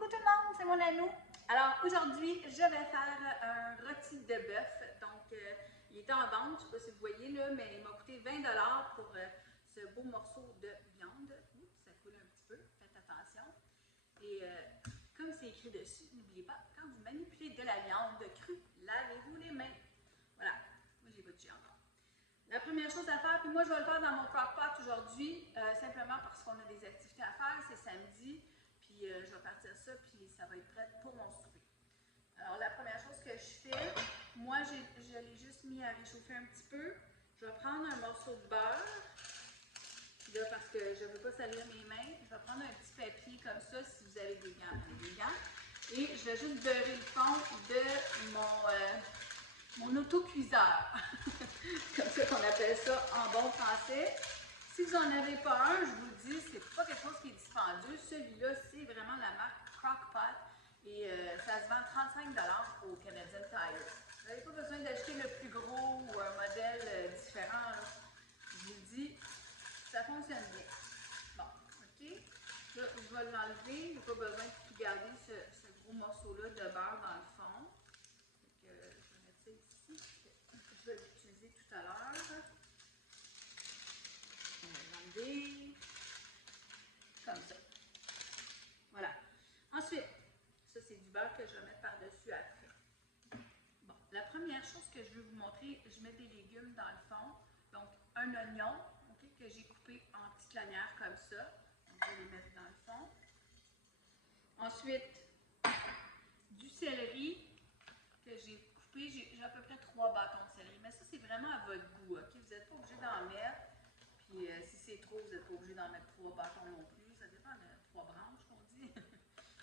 Coucou tout le monde, c'est mon Anou. Alors aujourd'hui, je vais faire un rôti de bœuf. Donc, il était en vente, je ne sais pas si vous voyez là, mais il m'a coûté 20 pour ce beau morceau de viande. Oups, ça coule un petit peu, faites attention. Et comme c'est écrit dessus, n'oubliez pas, quand vous manipulez de la viande crue, lavez-vous les mains. Voilà, moi j'ai pas de encore. La première chose à faire, puis moi je vais le faire dans mon crock-pot aujourd'hui, simplement parce qu'on a des activités à faire, c'est samedi, puis je vais partir ça, puis ça va être prêt pour mon souper. Alors la première chose que je fais, moi je l'ai juste mis à réchauffer un petit peu. Je vais prendre un morceau de beurre, là parce que je ne veux pas salir mes mains. Je vais prendre un petit papier comme ça, si vous avez des gants, prenez des gants. Et je vais juste beurrer le fond de mon autocuiseur. Comme ça qu'on appelle ça en bon français. Si vous n'en avez pas un, je vous le dis, c'est pas quelque chose qui est dispendieux. Celui-là, c'est vraiment la marque Crock-Pot et ça se vend 35 $ au Canadian Tire. Vous n'avez pas besoin d'acheter le plus gros ou un modèle différent. Là. Je vous le dis, ça fonctionne bien. Bon, OK. Là, je vais l'enlever. Il n'y a pas besoin de tout garder ce gros morceau-là de beurre dans le fond. Donc, je vais mettre ça ici. Je vais l'utiliser tout à l'heure. On va l'enlever comme ça. Voilà. Ensuite, ça c'est du beurre que je vais mettre par-dessus après. Bon, la première chose que je veux vous montrer, je mets des légumes dans le fond. Donc, un oignon, okay, que j'ai coupé en petites lanières comme ça. Donc, je vais les mettre dans le fond. Ensuite, du céleri que j'ai coupé. J'ai à peu près 3 bâtons de céleri. Mais ça, c'est vraiment à votre goût. Okay? Vous n'êtes pas obligé d'en mettre. Puis si c'est trop, vous n'êtes pas obligé d'en mettre 3 bâtons non plus. Ça dépend de 3 branches qu'on dit.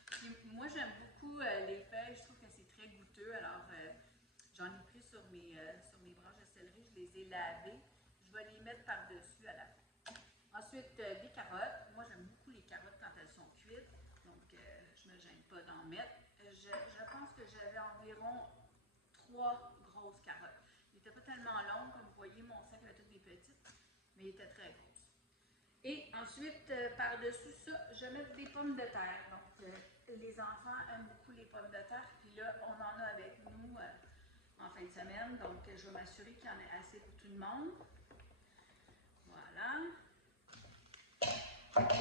Puis, moi, j'aime beaucoup les feuilles. Je trouve que c'est très goûteux. Alors, j'en ai pris sur mes branches de céleri. Je les ai lavées. Je vais les mettre par-dessus à la fin. Ensuite, des carottes. Moi, j'aime beaucoup les carottes quand elles sont cuites. Donc, je ne me gêne pas d'en mettre. Je pense que j'avais environ 3 grosses carottes. Il n'était pas tellement long, comme vous voyez, mon sac avait toutes des petites, mais il était très gros. Et ensuite, par-dessus ça, je mets des pommes de terre. Donc, les enfants aiment beaucoup les pommes de terre, puis là, on en a avec nous en fin de semaine. Donc, je vais m'assurer qu'il y en ait assez pour tout le monde. Voilà. Donc,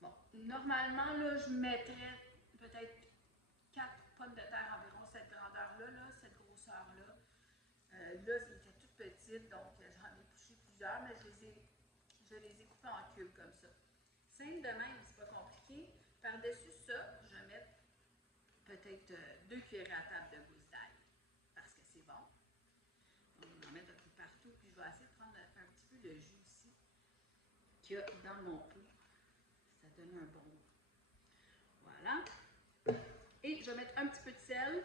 bon, normalement, là, je mettrais peut-être 4 pommes de terre environ cette grandeur-là, cette grosseur-là. Là, ils étaient toutes petites, donc j'en ai touché plusieurs, mais je les ai coupées en cubes comme ça. Simple de même, c'est pas compliqué. Par-dessus ça, je vais mettre peut-être 2 cuillères à table de gousse d'ail, parce que c'est bon. Donc, je vais en mettre un peu partout, puis je vais essayer de prendre un petit peu le jus ici qu'il y a dans mon pot. Ça donne un bon goût. Voilà. Et je vais mettre un petit peu de sel,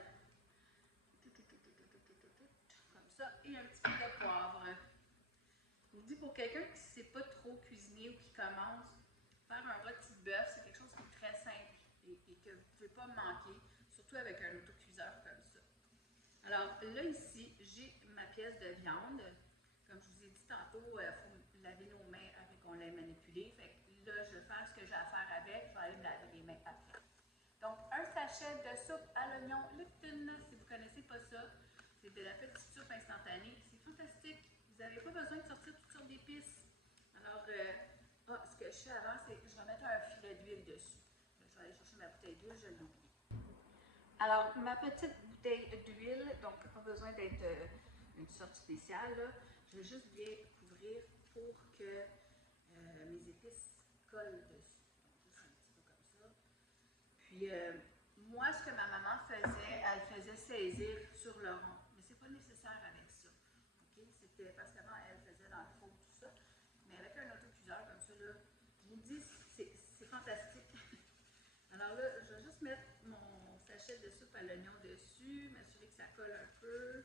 comme ça, et un petit peu de poivre. Je vous dis, pour quelqu'un qui ne sait pas trop cuisiner ou qui commence, faire un rôti de bœuf, c'est quelque chose qui est très simple et que vous ne pouvez pas manquer, surtout avec un autocuiseur comme ça. Alors là, ici, j'ai ma pièce de viande. Comme je vous ai dit tantôt, il faut laver nos mains après qu'on l'ait manipulé. Fait que là, je vais faire ce que j'ai à faire avec. Je vais aller me laver les mains après. Donc, un sachet de soupe à l'oignon Lipton, si vous ne connaissez pas ça, c'est de la petite soupe instantanée. C'est fantastique. Vous n'avez pas besoin de sortir toutes sortes d'épices. Alors, ce que je fais avant, c'est que je vais mettre un filet d'huile dessus. Je vais aller chercher ma bouteille d'huile, je l'ai oublié. Alors, ma petite bouteille d'huile, donc pas besoin d'être une sorte spéciale, là. Je vais juste bien couvrir pour que mes épices collent dessus. Donc, juste un petit peu comme ça. Puis, moi, ce que ma maman faisait, elle faisait saisir sur le rond. Mais ce n'est pas nécessaire avec ça. Okay? C'était parce qu'avant, elle faisait dans le four, tout ça. Mais avec un autocuiseur comme ça, là, je vous dis, c'est fantastique. Alors là, je vais juste mettre mon sachet de soupe à l'oignon dessus, m'assurer que ça colle un peu.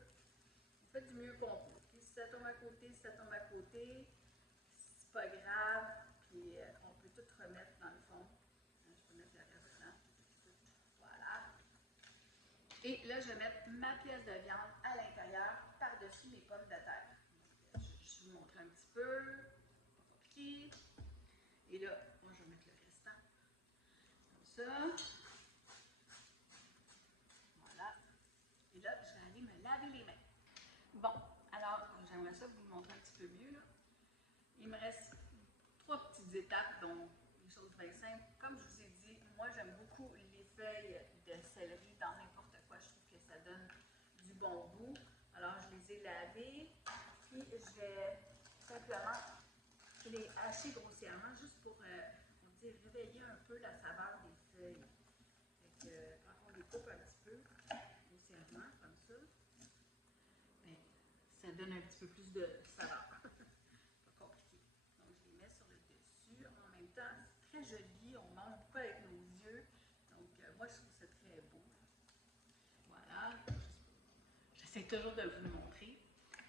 Vous faites du mieux qu'on peut. Okay? Si ça tombe à côté, c'est pas grave. Puis, on peut tout remettre dans le fond. Je peux mettre la reste dedans. Voilà. Et là, je vais mettre ma pièce de viande à l'intérieur par-dessus mes pommes de terre. Donc, je vais vous montrer un petit peu. Pas compliqué. Et là, moi, je vais mettre le restant. Comme ça. j'aimerais ça vous le montrer un petit peu mieux, là. Il me reste 3 petites étapes, donc des choses bien simples. Comme je vous ai dit, moi j'aime beaucoup les feuilles de céleri dans n'importe quoi. Je trouve que ça donne du bon goût. Alors je les ai lavées, puis je vais simplement les hacher grossièrement juste pour, on dit, réveiller un peu la saveur des feuilles. Fait que, quand on les coupe un petit peu grossièrement, comme ça, bien, ça donne un petit peu plus de saveur. Pas compliqué. Donc je les mets sur le dessus. En même temps, c'est très joli. On mange pas avec nos yeux. Donc moi, je trouve ça très beau. Voilà. J'essaie toujours de vous le montrer.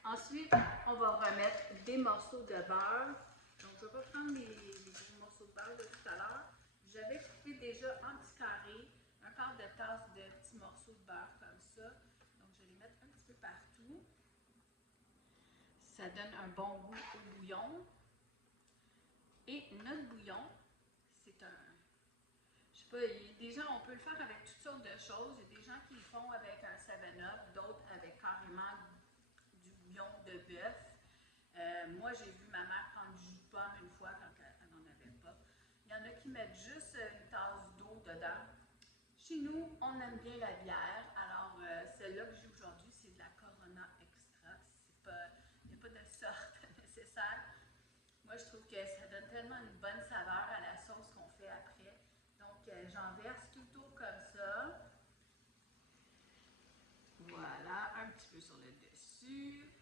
Ensuite, on va remettre des morceaux de beurre. Donc, je ne vais pas prendre les gros morceaux de beurre de tout à l'heure. J'avais coupé déjà en petits carrés, un quart de tasse de petits morceaux de beurre comme ça. Donc, je vais les mettre un petit peu partout. Ça donne un bon goût au bouillon. Et notre bouillon, c'est un... Je sais pas, des gens, on peut le faire avec toutes sortes de choses. Il y a des gens qui le font avec un 7-Up, d'autres avec carrément du bouillon de bœuf. Moi, j'ai vu ma mère prendre du jus de pomme une fois quand elle n'en avait pas. Il y en a qui mettent juste une tasse d'eau dedans. Chez nous, on aime bien la bière. Alors, celle-là que j'ai aujourd'hui, c'est de la Corona Extra. Il n'y a pas de sorte nécessaire. Moi, je trouve que ça donne tellement une bonne saveur à la sauce qu'on fait après. Donc, j'en verse tout le tour comme ça. Voilà, un petit peu sur le dessus.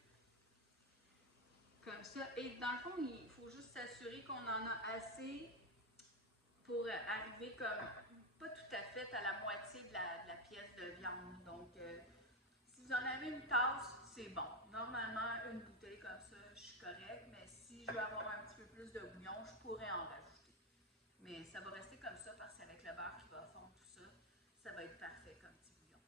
Comme ça. Et dans le fond, il faut juste s'assurer qu'on en a assez pour arriver comme, pas tout à fait à la moitié de la pièce de viande. Donc, si vous en avez une tasse, c'est bon. Normalement, une bouteille comme ça, je suis correcte. Mais si je veux avoir un petit peu plus de bouillon, je pourrais en rajouter. Mais ça va rester comme ça parce qu'avec le beurre qui va fondre, tout ça, ça va être parfait comme petit bouillon.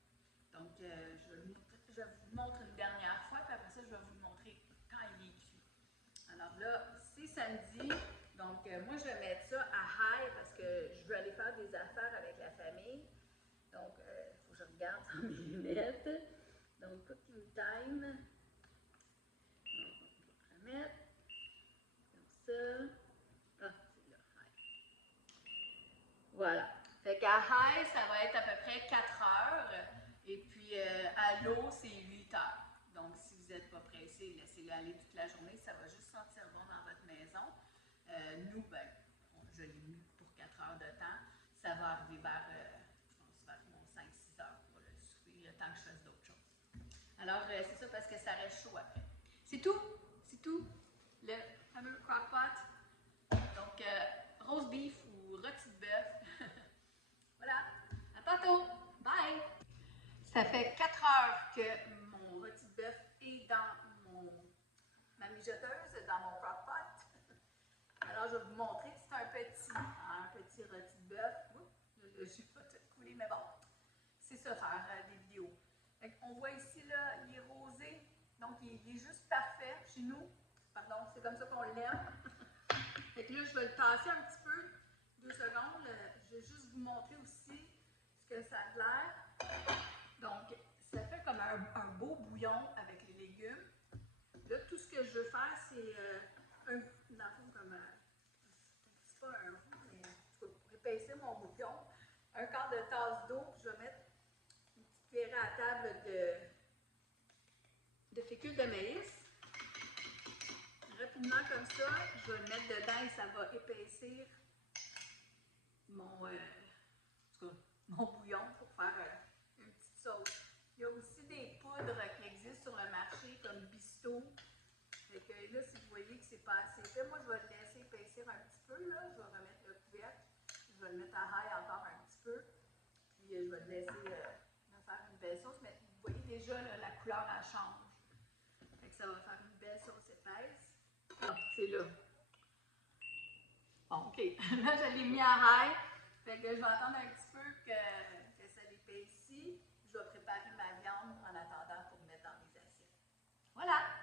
Donc, je vais vous montrer une dernière fois, puis après ça, je vais vous le montrer quand il est cuit. Alors là, c'est samedi, donc moi je vais mettre ça à high parce que je veux aller faire des affaires avec la famille. Donc, il faut que je regarde dans mes lunettes. Donc, cooking time. Donc, on va remettre comme ça. Ah, c'est là, high. Voilà. Fait qu'à high, ça va être à peu près 4 heures. Et puis, à l'eau, c'est 8 heures. Donc, si vous n'êtes pas pressé, laissez-le aller toute la journée. Ça va juste sentir bon dans votre maison. Nous, ben, je l'ai mis pour 4 heures de temps. Ça va arriver vers, je pense, vers 5-6 heures pour le souper, le temps que je fasse d'autres choses. Alors, c'est ça parce que ça reste chaud après. C'est tout. C'est tout. Le fameux crock-pot. Donc, roast beef ou rôti de bœuf. Voilà. À tantôt. Bye. Ça fait 4 heures que mon rôti de bœuf est dans ma mijoteuse, dans mon crock-pot. Alors, je vais vous montrer. C'est un petit rôti de bœuf. Le jus va tout couler, mais bon, c'est ça faire des vidéos. On voit ici, là, il est rosé, donc il est juste parfait chez nous. Pardon, c'est comme ça qu'on l'aime. Fait que là, je vais le tasser un petit peu, 2 secondes. Je vais juste vous montrer aussi ce que ça a l'air. Donc, ça fait comme un beau bouillon avec les légumes. Là, tout ce que je veux faire, c'est dans le fond, comme, c'est pas un roux, mais pour épaissir mon bouillon, un quart de tasse d'eau, puis je vais mettre une petite cuillerée à table de fécule de maïs. Rapidement comme ça, je vais le mettre dedans et ça va épaissir mon bouillon pour faire une petite sauce. Il y a aussi des poudres qui existent sur le marché comme Bisto. Fait que là, si vous voyez que c'est pas assez fait, moi je vais le laisser épaissir un petit peu. Là. Je vais remettre le couvercle. Je vais le mettre à high encore un petit peu. Puis je vais le laisser me faire une belle sauce. Mais vous voyez déjà là, la couleur elle change. Fait que ça va faire une belle sauce épaisse. Ah, c'est là. Bon, OK. Là, je l'ai mis à high. Fait que je vais attendre un petit peu que ça l'épaissit. Je vais préparer ma viande en attendant pour mettre dans les assiettes. Voilà!